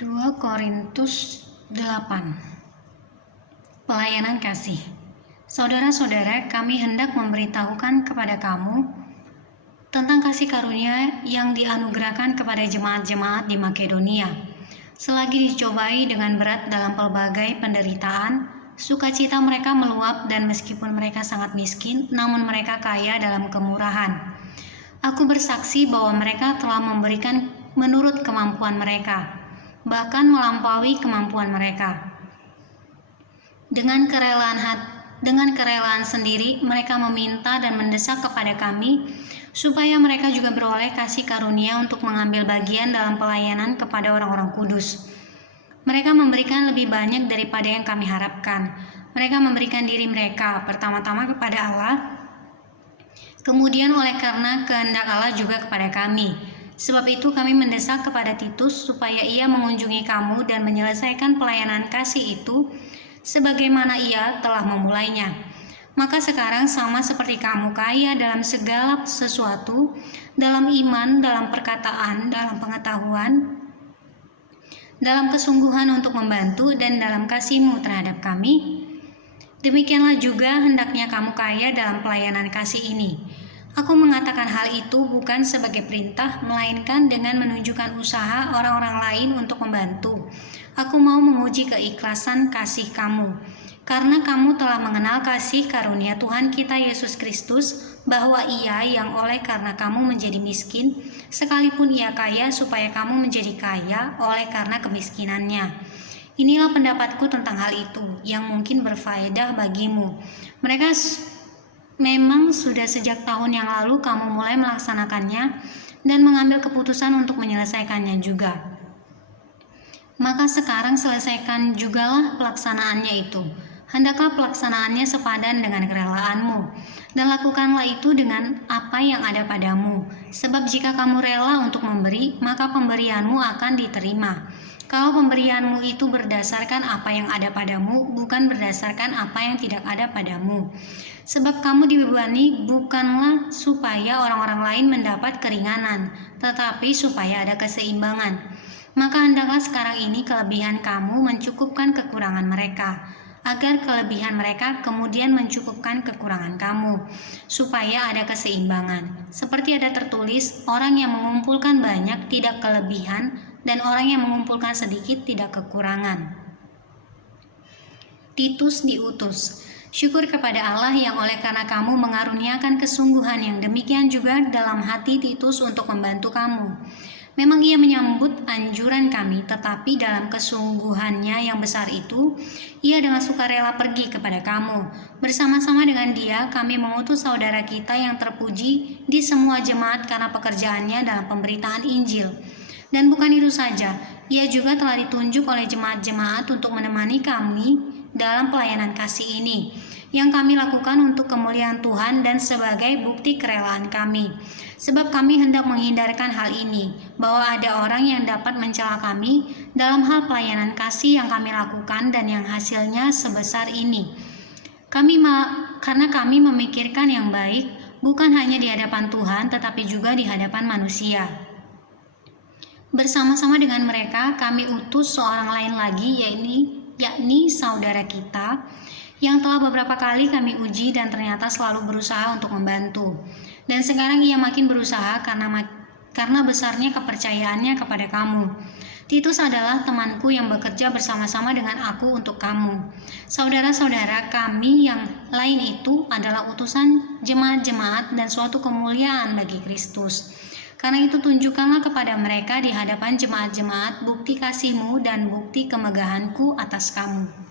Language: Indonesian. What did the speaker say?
2 Korintus 8. Pelayanan kasih. Saudara-saudara, kami hendak memberitahukan kepada kamu tentang kasih karunia yang dianugerahkan kepada jemaat-jemaat di Makedonia. Selagi dicobai dengan berat dalam pelbagai penderitaan, sukacita mereka meluap, dan meskipun mereka sangat miskin, namun mereka kaya dalam kemurahan. Aku bersaksi bahwa mereka telah memberikan menurut kemampuan mereka, bahkan melampaui kemampuan mereka. Dengan kerelaan sendiri, mereka meminta dan mendesak kepada kami supaya mereka juga beroleh kasih karunia untuk mengambil bagian dalam pelayanan kepada orang-orang kudus. Mereka memberikan lebih banyak daripada yang kami harapkan. Mereka memberikan diri mereka pertama-tama kepada Allah, kemudian oleh karena kehendak Allah juga kepada kami. Sebab itu kami mendesak kepada Titus supaya ia mengunjungi kamu dan menyelesaikan pelayanan kasih itu sebagaimana ia telah memulainya. Maka sekarang sama seperti kamu kaya dalam segala sesuatu, dalam iman, dalam perkataan, dalam pengetahuan, dalam kesungguhan untuk membantu, dan dalam kasihmu terhadap kami, demikianlah juga hendaknya kamu kaya dalam pelayanan kasih ini. Aku mengatakan hal itu bukan sebagai perintah, melainkan dengan menunjukkan usaha orang-orang lain untuk membantu. Aku mau menguji keikhlasan kasih kamu, karena kamu telah mengenal kasih karunia Tuhan kita Yesus Kristus, bahwa Ia yang oleh karena kamu menjadi miskin, sekalipun Ia kaya, supaya kamu menjadi kaya oleh karena kemiskinannya. Inilah pendapatku tentang hal itu, yang mungkin berfaedah bagimu. Memang sudah sejak tahun yang lalu kamu mulai melaksanakannya dan mengambil keputusan untuk menyelesaikannya juga. Maka sekarang selesaikan jugalah pelaksanaannya itu. Hendaklah pelaksanaannya sepadan dengan kerelaanmu, dan lakukanlah itu dengan apa yang ada padamu. Sebab jika kamu rela untuk memberi, maka pemberianmu akan diterima. Kalau pemberianmu itu berdasarkan apa yang ada padamu, bukan berdasarkan apa yang tidak ada padamu. Sebab kamu dibebani bukanlah supaya orang-orang lain mendapat keringanan, tetapi supaya ada keseimbangan. Maka hendaklah sekarang ini kelebihan kamu mencukupkan kekurangan mereka, agar kelebihan mereka kemudian mencukupkan kekurangan kamu, supaya ada keseimbangan. Seperti ada tertulis, orang yang mengumpulkan banyak tidak kelebihan, dan orang yang mengumpulkan sedikit tidak kekurangan. Titus diutus. Syukur kepada Allah yang oleh karena kamu mengaruniakan kesungguhan yang demikian juga dalam hati Titus untuk membantu kamu. Memang ia menyambut anjuran kami, tetapi dalam kesungguhannya yang besar itu, ia dengan sukarela pergi kepada kamu. Bersama-sama dengan dia, kami mengutus saudara kita yang terpuji di semua jemaat karena pekerjaannya dalam pemberitaan Injil. Dan bukan itu saja, ia juga telah ditunjuk oleh jemaat-jemaat untuk menemani kami dalam pelayanan kasih ini, yang kami lakukan untuk kemuliaan Tuhan dan sebagai bukti kerelaan kami. Sebab kami hendak menghindarkan hal ini, bahwa ada orang yang dapat mencela kami dalam hal pelayanan kasih yang kami lakukan dan yang hasilnya sebesar ini. Karena kami memikirkan yang baik, bukan hanya di hadapan Tuhan, tetapi juga di hadapan manusia. Bersama-sama dengan mereka, kami utus seorang lain lagi, yakni saudara kita, yang telah beberapa kali kami uji dan ternyata selalu berusaha untuk membantu. Dan sekarang ia makin berusaha karena besarnya kepercayaannya kepada kamu. Titus adalah temanku yang bekerja bersama-sama dengan aku untuk kamu. Saudara-saudara, kami yang lain itu adalah utusan jemaat-jemaat dan suatu kemuliaan bagi Kristus. Karena itu tunjukkanlah kepada mereka di hadapan jemaat-jemaat bukti kasihmu dan bukti kemegahanku atas kamu.